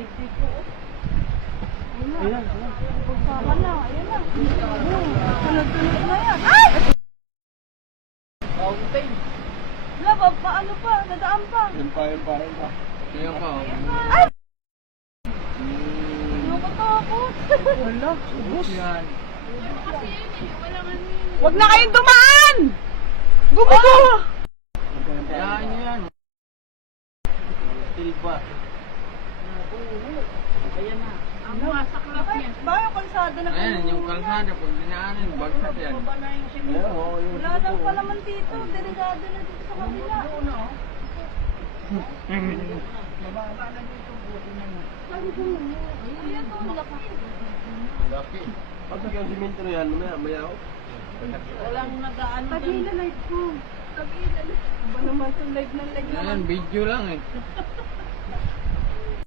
Digdig ko. Ayan na. Pagsama na. Ayan na. Sunod-sunod na yan. Ay! Fountain. Wala, paano pa? Nadaan pa. Yan pa. Yan pa. Ay! Nakatakot. Wala. Ubus yan. Huwag na kayong dumaan! Gumawa! Yan nyo yan. Silva. Ayan na. Ang masaklap yan. Ba yung kalsada na Ayan, yung kalsada. Pag dinaanan, bagsak yan. Wala lang pa naman dito. Delikado na dito sa kabila. Mababa na dito. Ayan to, laki. Laki. Pag yung simento na yan, mayaw. Walang nag-ano. Tagila light ko. Tagila light. Ba naman itong light ng light Yan, naman. video lang eh.